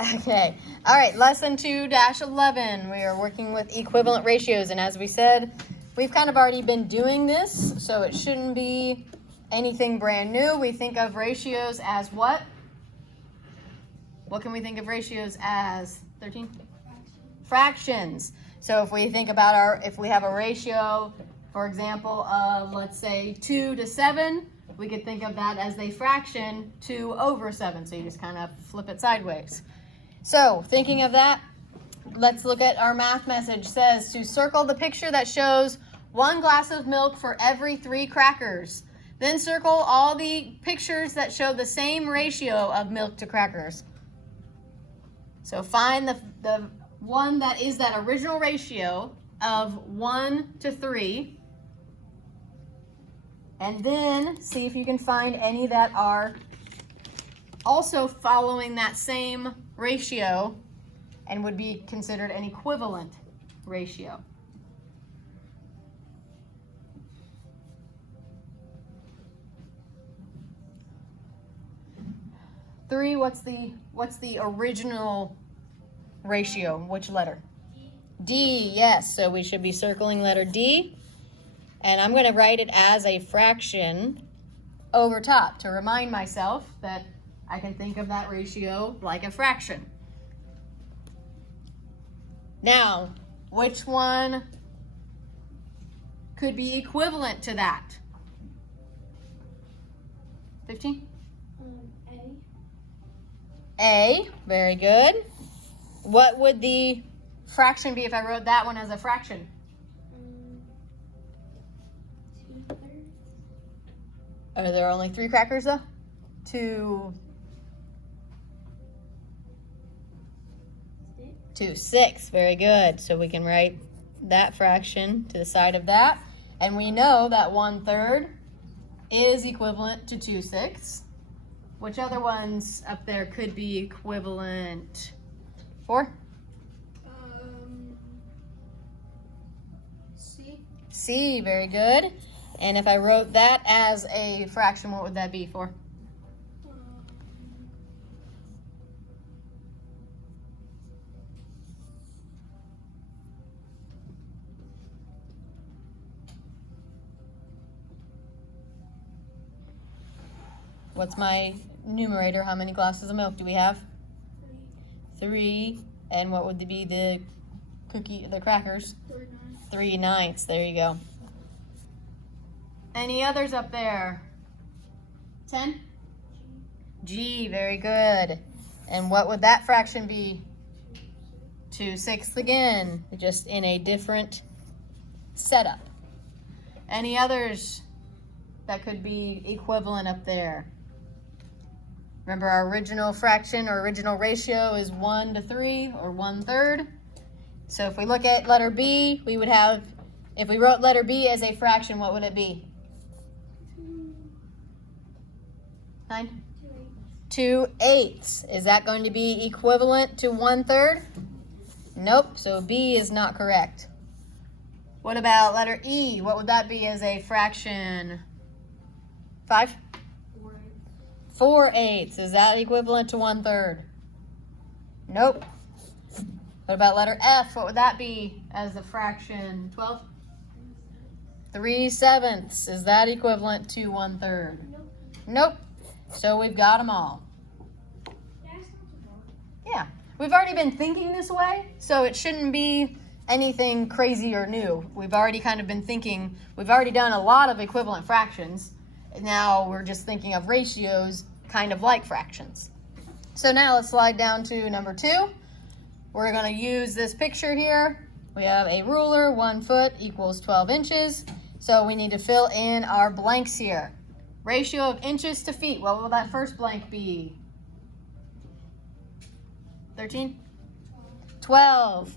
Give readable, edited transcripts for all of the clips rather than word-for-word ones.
Okay. All right. Lesson 2-11. We are working with equivalent ratios. And as we said, we've kind of already been doing this, so it shouldn't be anything brand new. We think of ratios as what? What can we think of ratios as? 13? Fractions. So if we think about if we have a ratio, for example, of let's say 2 to 7, we could think of that as a fraction 2 over 7. So you just kind of flip it sideways. So thinking of that, let's look at our math message. It says to circle the picture that shows 1 glass of milk for every 3 crackers. Then circle all the pictures that show the same ratio of milk to crackers. So find the one that is that original ratio of 1 to 3. And then see if you can find any that are also following that same ratio and would be considered an equivalent ratio. Three, what's the original ratio? Which letter? D, yes. So we should be circling letter D. And I'm going to write it as a fraction over top to remind myself that I can think of that ratio like a fraction. Now, which one could be equivalent to that? 15? A, very good. What would the fraction be if I wrote that one as a fraction? 2/3. Are there only 3 crackers though? 6. Very good. So we can write that fraction to the side of that. And we know that 1/3 is equivalent to 2/6. Which other ones up there could be equivalent? 4? C. C, very good. And if I wrote that as a fraction, what would that be for? What's my numerator? How many glasses of milk do we have? 3. And what would be the crackers? 3/9. There you go. Any others up there? 10? G, very good. And what would that fraction be? 2/6 again, just in a different setup. Any others that could be equivalent up there? Remember our original fraction or original ratio is 1 to 3 or 1/3. So if we look at letter B, we would have, if we wrote letter B as a fraction, what would it be? 9? 2/8. Is that going to be equivalent to 1/3? Nope, so B is not correct. What about letter E? What would that be as a fraction? 5? 4/8. Is that equivalent to 1/3? Nope. What about letter F? What would that be as a fraction? 12? 3/7. Is that equivalent to 1/3? Nope. So we've got them all. Yeah. We've already been thinking this way, so it shouldn't be anything crazy or new. We've already kind of been thinking, we've already done a lot of equivalent fractions. Now we're just thinking of ratios kind of like fractions. So now let's slide down to number 2. We're going to use this picture here. We have a ruler, 1 foot equals 12 inches. So we need to fill in our blanks here. Ratio of inches to feet. What will that first blank be? 13? 12.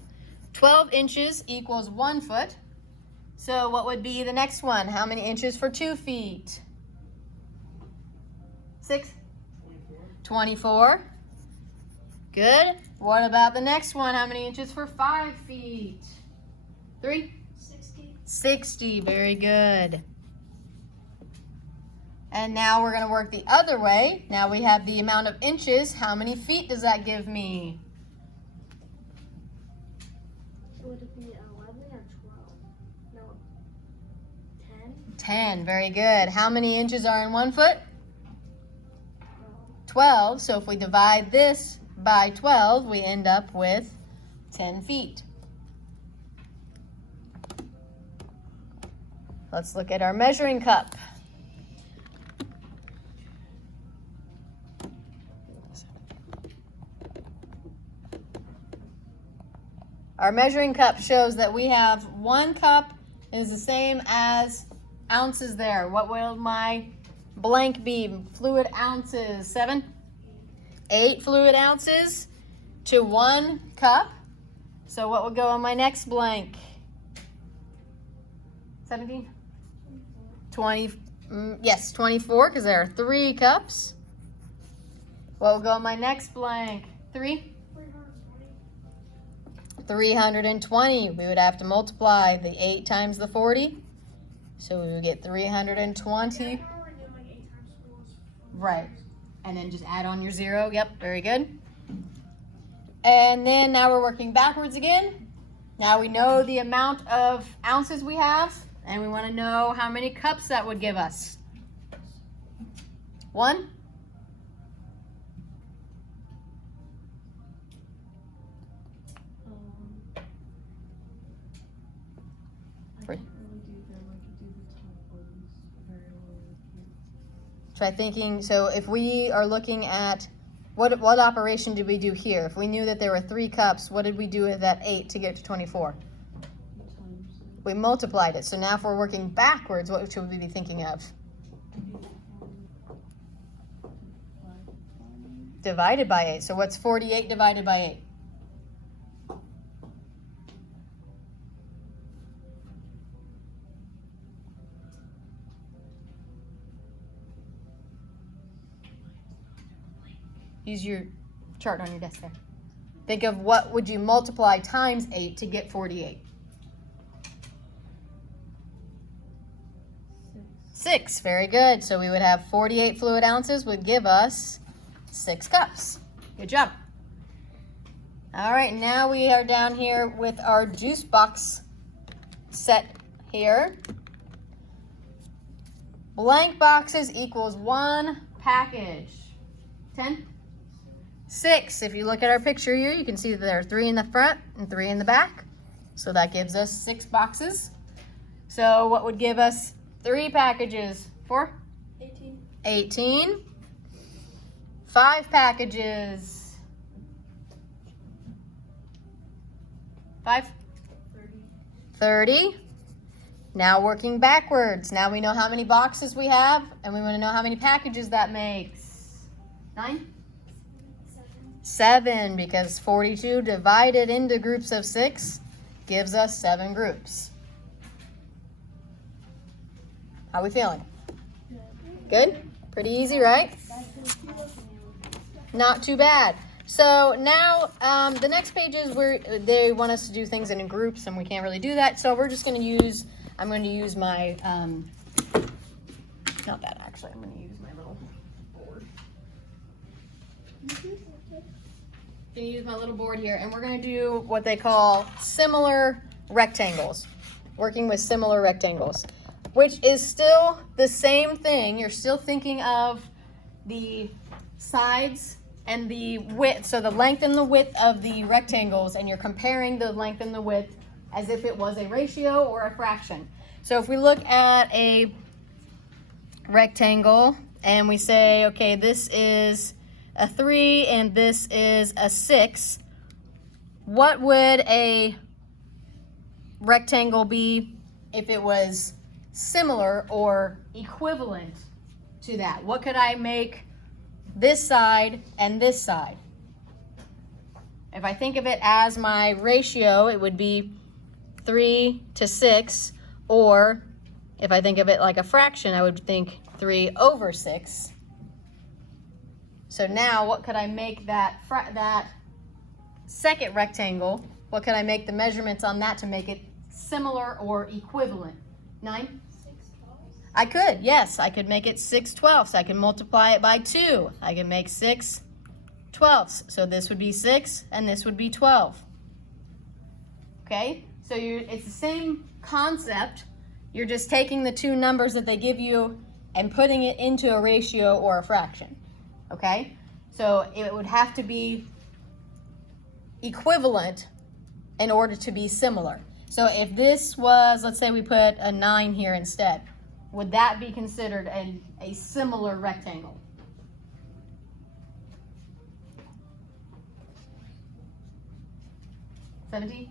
12 inches equals 1 foot. So what would be the next one? How many inches for 2 feet? 6? 24. Good. What about the next one? How many inches for 5 feet? 3? 60. Very good. And now we're going to work the other way. Now we have the amount of inches. How many feet does that give me? Would it be 11 or 12? No, 10? 10, very good. How many inches are in 1 foot? 12. So if we divide this by 12, we end up with 10 feet. Let's look at our measuring cup. Our measuring cup shows that we have 1 cup is the same as ounces there. What will my blank be? Fluid ounces, 7? 8 fluid ounces to 1 cup. So what would go on my next blank? 17? 20, yes, 24, because there are 3 cups. What will go on my next blank? 3? 320. We would have to multiply the 8 times the 40. So we would get 320. Right. And then just add on your 0. Yep, very good. And then now we're working backwards again. Now we know the amount of ounces we have, and we want to know how many cups that would give us. 1? Try thinking, so if we are looking at what operation did we do here? If we knew that there were 3 cups, what did we do with that 8 to get to 24? We multiplied it. So now if we're working backwards, what should we be thinking of? Divided by 8. So what's 48 divided by 8? Use your chart on your desk there. Think of what would you multiply times 8 to get 48? 6, very good. So we would have 48 fluid ounces would give us 6 cups. Good job. All right, now we are down here with our juice box set here. Blank boxes equals 1 package. 10? 6. If you look at our picture here, you can see that there are 3 in the front and 3 in the back. So that gives us 6 boxes. So what would give us 3 packages? 4? 18. 18. 5 packages. 5? 30. Now working backwards. Now we know how many boxes we have, and we want to know how many packages that makes. 9? 7, because 42 divided into groups of 6 gives us 7 groups. How are we feeling? Good? Pretty easy, right? Not too bad. So now the next page is where they want us to do things in groups, and we can't really do that. So we're just going to use, I'm going to use my, not that actually, I'm going to use my little board. Going to use my little board here, and we're going to do what they call similar rectangles, working with similar rectangles, which is still the same thing. You're still thinking of the sides and the width, so the length and the width of the rectangles, and you're comparing the length and the width as if it was a ratio or a fraction. So if we look at a rectangle and we say, okay, this is a 3 and this is a 6, what would a rectangle be if it was similar or equivalent to that? What could I make this side and this side? If I think of it as my ratio, it would be 3 to 6, or if I think of it like a fraction, I would think 3 over 6. So now what could I make that second rectangle, what could I make the measurements on that to make it similar or equivalent? 9? I could, yes, I could make it 6/12. I can multiply it by 2. I can make 6/12. So this would be 6 and this would be 12. Okay, so it's the same concept. You're just taking the two numbers that they give you and putting it into a ratio or a fraction. Okay, so it would have to be equivalent in order to be similar. So if this was, let's say we put a 9 here instead, would that be considered a similar rectangle? $70?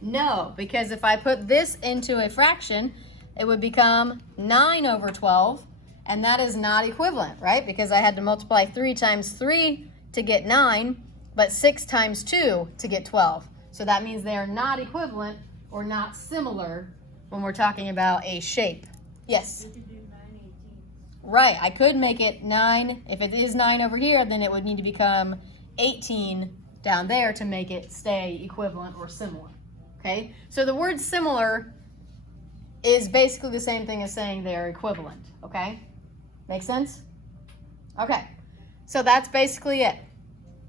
No, because if I put this into a fraction, it would become 9/12, and that is not equivalent, right? Because I had to multiply 3 times 3 to get 9, but 6 times 2 to get 12. So that means they are not equivalent or not similar when we're talking about a shape. Yes? You could do 9/18. Right, I could make it 9. If it is 9 over here, then it would need to become 18 down there to make it stay equivalent or similar. Okay, so the word similar is basically the same thing as saying they're equivalent. Okay, make sense? Okay, so that's basically it.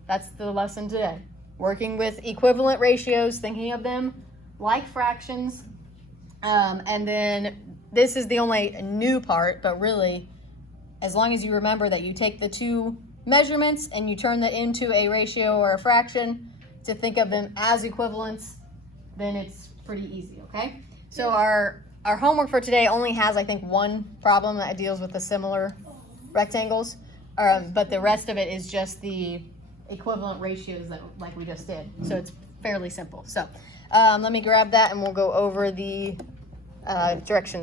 That's the lesson today. Working with equivalent ratios, thinking of them like fractions. And then this is the only new part, but really, as long as you remember that you take the two measurements and you turn that into a ratio or a fraction to think of them as equivalents, then it's pretty easy, okay? So our homework for today only has, I think, one problem that deals with the similar rectangles, but the rest of it is just the equivalent ratios that like we just did. So it's fairly simple. So let me grab that and we'll go over the directions.